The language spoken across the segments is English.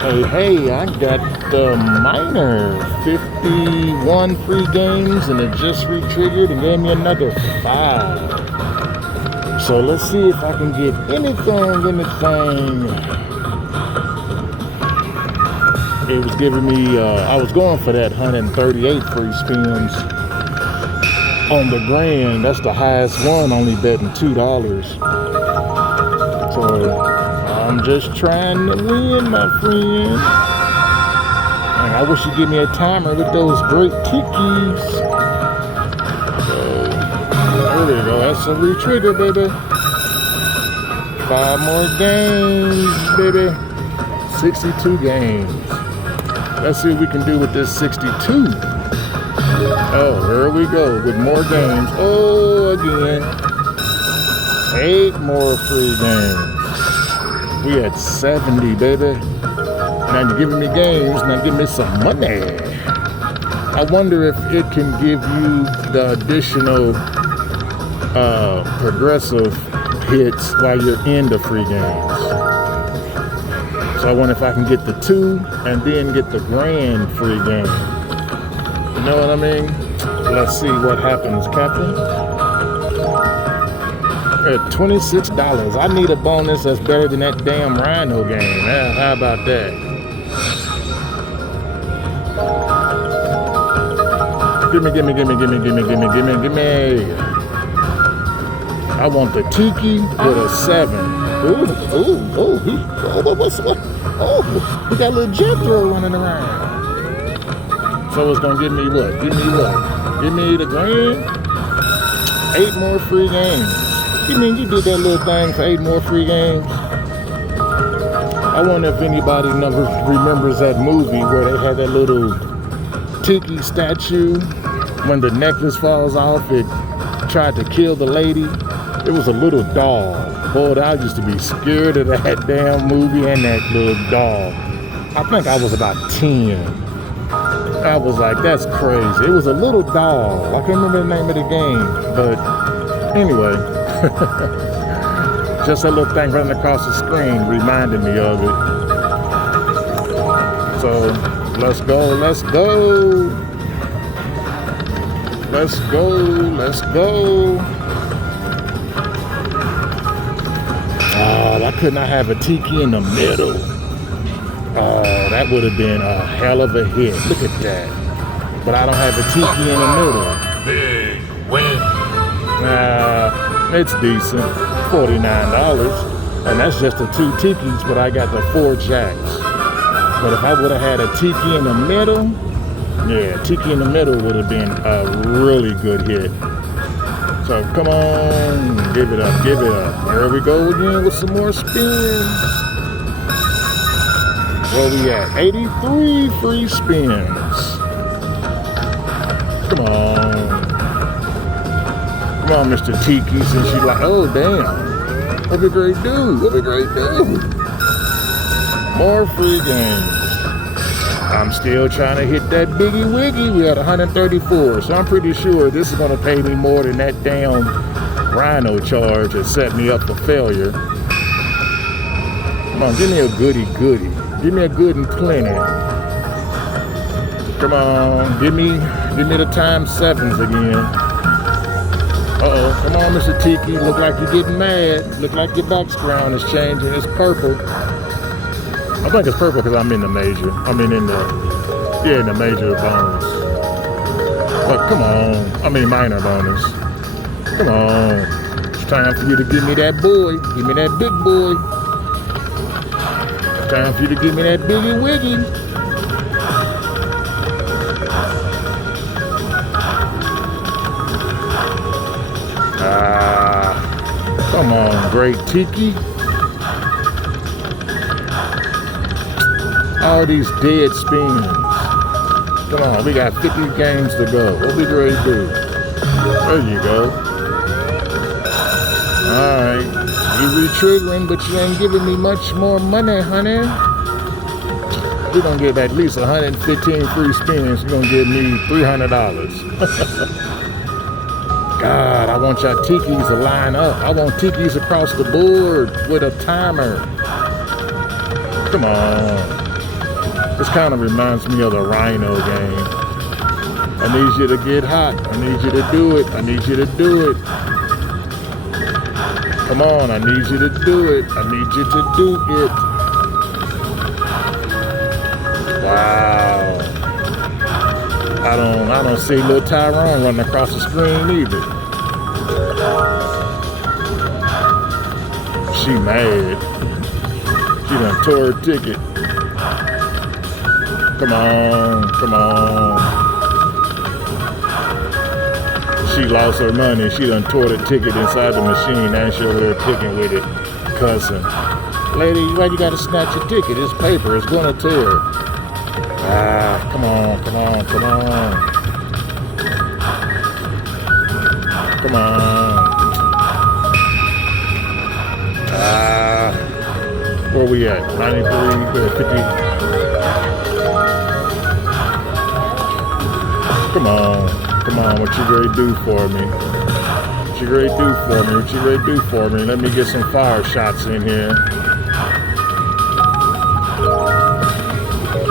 Hey, I got the minor 51 free games and it just re-triggered and gave me another 5. So let's see if I can get anything. It was giving me, I was going for that 138 free spins on the grand. That's the highest one, only betting $2. So I'm just trying to win, my friend. And I wish you'd give me a timer with those great tikis. So, there we go. That's a re-trigger, baby. 5 more games, baby. 62 games. Let's see what we can do with this 62. Oh, here we go with more games. Oh, again. 8 more free games. We at 70, baby. Now you're giving me games, now give me some money. I wonder if it can give you the additional progressive hits while you're in the free games. So I wonder if I can get the 2 and then get the grand free game. You know what I mean? Let's see what happens, Captain. At $26. I need a bonus that's better than that damn Rhino game. How about that? Gimme. I want the tiki with a 7. We got a little jet throw running around. So it's gonna give me what? Give me the grand. 8 more free games. You mean you did that little thing for 8 more free games? I wonder if anybody remembers that movie where they had that little tiki statue. When the necklace falls off, it tried to kill the lady. It was a little doll. Boy, I used to be scared of that damn movie and that little doll. I think I was about 10. I was like, that's crazy. It was a little doll. I can't remember the name of the game, but anyway. Just a little thing running across the screen reminded me of it. So let's go. Why couldn't I have a tiki in the middle? That would have been a hell of a hit. Look at that. But I don't have a tiki in the middle. Big win. It's decent, $49, and that's just the 2 tikis, but I got the 4 jacks. But if I would have had a tiki in the middle, yeah, tiki in the middle would have been a really good hit. So come on, give it up. There we go again with some more spins. Where we at? 83 free spins. Come on, Mr. Tiki, since you like, oh, damn. What a great dude. More free games. I'm still trying to hit that biggie wiggy. We at 134, so I'm pretty sure this is going to pay me more than that damn Rhino charge that set me up for failure. Come on, give me a goody. Give me a good and plenty. Come on, give me the times 7s again. Uh-oh, come on, Mr. Tiki. Look like you're getting mad. Look like your background is changing. It's purple. I think it's purple because I'm in the major. In the major bonus. But come on. Minor bonus. Come on. It's time for you to give me that boy. Give me that big boy. It's time for you to give me that biggie wiggy. Come on, great tiki. All these dead spins. Come on, we got 50 games to go. What we ready to do? There you go. Alright. You re-triggering, but you ain't giving me much more money, honey. We're gonna get at least 115 free spins. You're gonna give me $300. God, I want y'all tikis to line up. I want tikis across the board with a timer. Come on. This kind of reminds me of the Rhino game. I need you to get hot. I need you to do it. I need you to do it. Come on, I need you to do it. I need you to do it. Wow. I don't see little Tyrone running across the screen either. She mad. She done tore her ticket. Come on, come on. She lost her money. She done tore the ticket inside the machine and she over there picking with it, cussing. Lady, why you gotta snatch your ticket? It's paper, it's gonna tear. Ah, come on, come on, come on. Come on. Ah, where we at? 93, 50. Come on, come on, what you ready to do for me? What you ready to do for me? What you ready to do for me? Let me get some fire shots in here.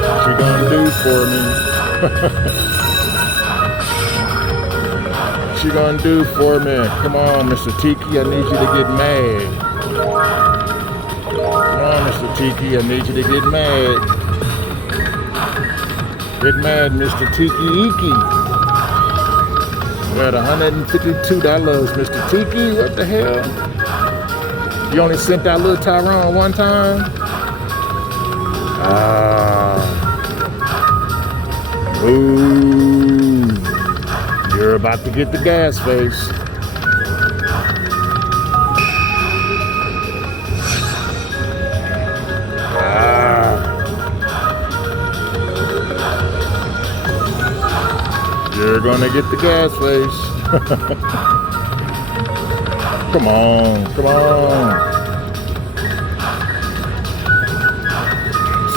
What you gonna do for me? What you gonna do for me? Come on, Mr. Tiki, I need you to get mad. Come on, Mr. Tiki, I need you to get mad. Get mad, Mr. Tiki-iki. We're at $152, Mr. Tiki. What the hell? You only sent that little Tyrone one time? Ah. Ooh. You're about to get the gas face. You're gonna get the gas face. Come on, come on.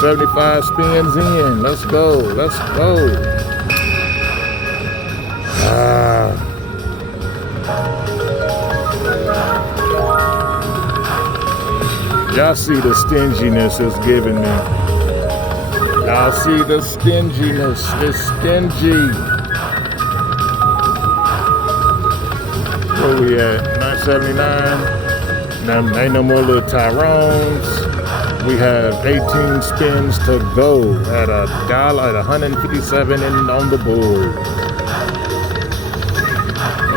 75 spins in. Let's go, let's go. Ah. Y'all see the stinginess it's giving me. Y'all see the stinginess. It's stingy. Where we at? 979. Now, ain't no more little Tyrones. We have 18 spins to go at $1 at 157 on the board.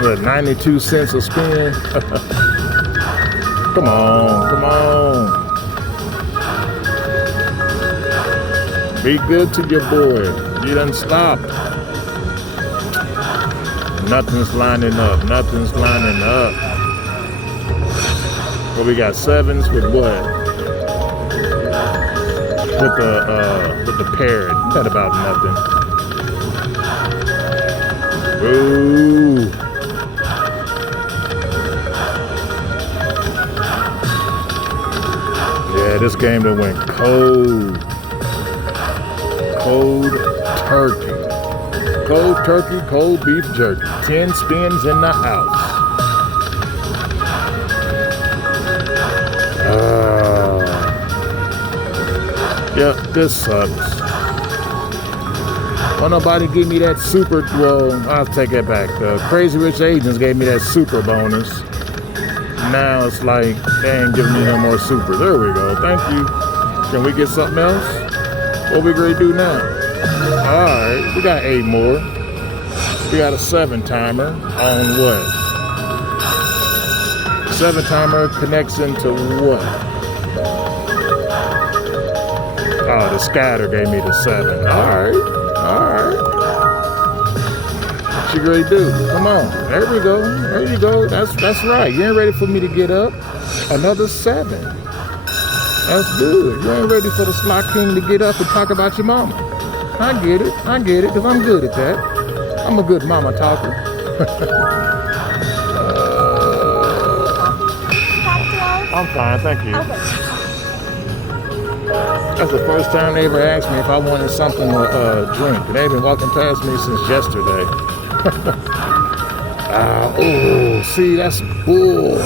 What, 92 cents a spin? Come on, come on. Be good to your boy. You done stopped. Nothing's lining up. Nothing's lining up. Well, we got sevens with what? With the parrot. That about nothing. Ooh. Yeah, this game that went cold. Cold turkey. Cold turkey, cold beef jerky. 10 spins in the house. Yep, this sucks. Won't nobody give me that super, well, I'll take that back. The Crazy Rich Asians gave me that super bonus. Now it's like, they ain't giving me no more super. There we go, thank you. Can we get something else? What we gonna do now? Alright, we got 8 more. We got a 7-timer on what? 7-timer connects into what? Oh, the scatter gave me the 7. Alright, alright. What you ready to do? Come on, there we go. There you go. That's right. You ain't ready for me to get up. Another 7. That's good. You ain't ready for the slot king to get up and talk about your mama. I get it, because I'm good at that. I'm a good mama talker. I'm fine, thank you. Okay. That's the first time they ever asked me if I wanted something to drink. They've been walking past me since yesterday. Oh, see, that's bull.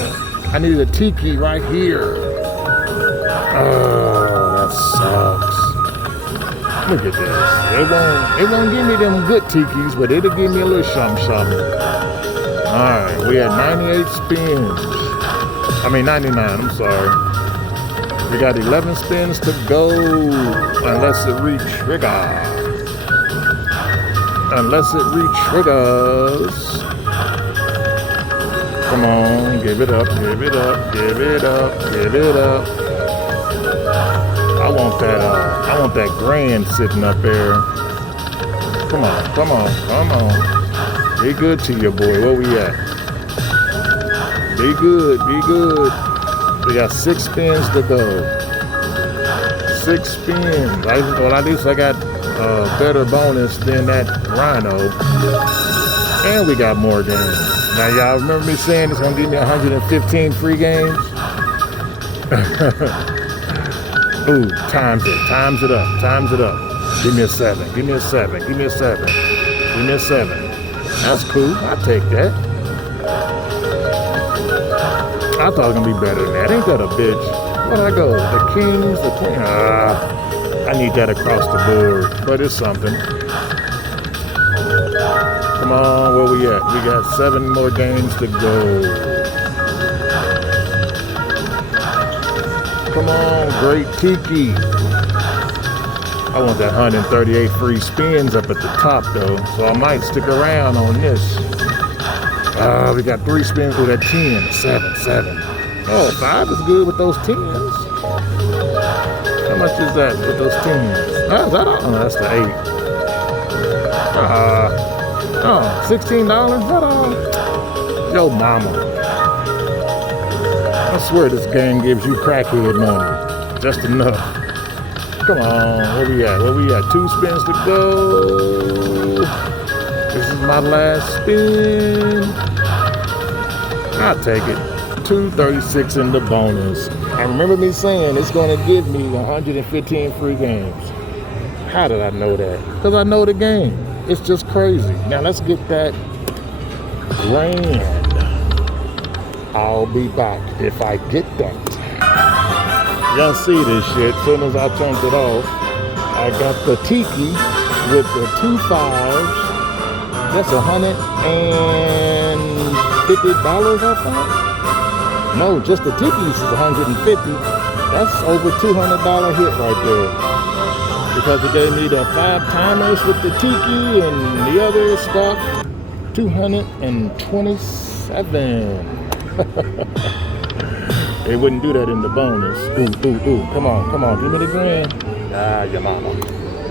I need a tiki right here. Oh, that sucks. Look at this. It won't give me them good tikis, but it'll give me a little something. Alright, we had 98 spins. I mean 99, I'm sorry. We got 11 spins to go. Unless it reach trigger. Unless it reach triggers. Come on, give it up, give it up, give it up, give it up. I want that grand sitting up there. Come on, come on, come on. Be good to your boy. Where we at? Be good, be good. We got 6 spins to go. 6 spins. Well, at least I got a better bonus than that rhino. And we got more games. Now, y'all remember me saying it's going to give me 115 free games? Ooh, times it up, times it up. Give me a 7, give me a 7, give me a 7, give me a 7. That's cool, I'll take that. I thought it was going to be better than that. Ain't that a bitch? Where'd I go? The kings, the queen. I need that across the board, but it's something. Come on, where we at? We got 7 more games to go. Come on, great tiki. I want that 138 free spins up at the top though, so I might stick around on this. We got 3 spins with that 10, 7. Oh, 5 is good with those 10s. How much is that with those 10s? Oh, is that all? Oh, that's the 8. Oh, $16? Is that all? Yo, mama. I swear this game gives you crackhead money. Just enough. Come on, where we at? Where we at? 2 spins to go. This is my last spin. I'll take it. 236 in the bonus. I remember me saying it's going to give me 115 free games. How did I know that? Because I know the game. It's just crazy. Now let's get that grand. I'll be back if I get that. Y'all see this shit. As soon as I turned it off, I got the tiki with the 2 5s. That's $150, I thought. No, just the tikis is 150. That's over $200 hit right there. Because it gave me the 5 timers with the tiki and the other stuff. 227. They wouldn't do that in the bonus. Ooh. Come on. Give me the grand. Ah, your mama.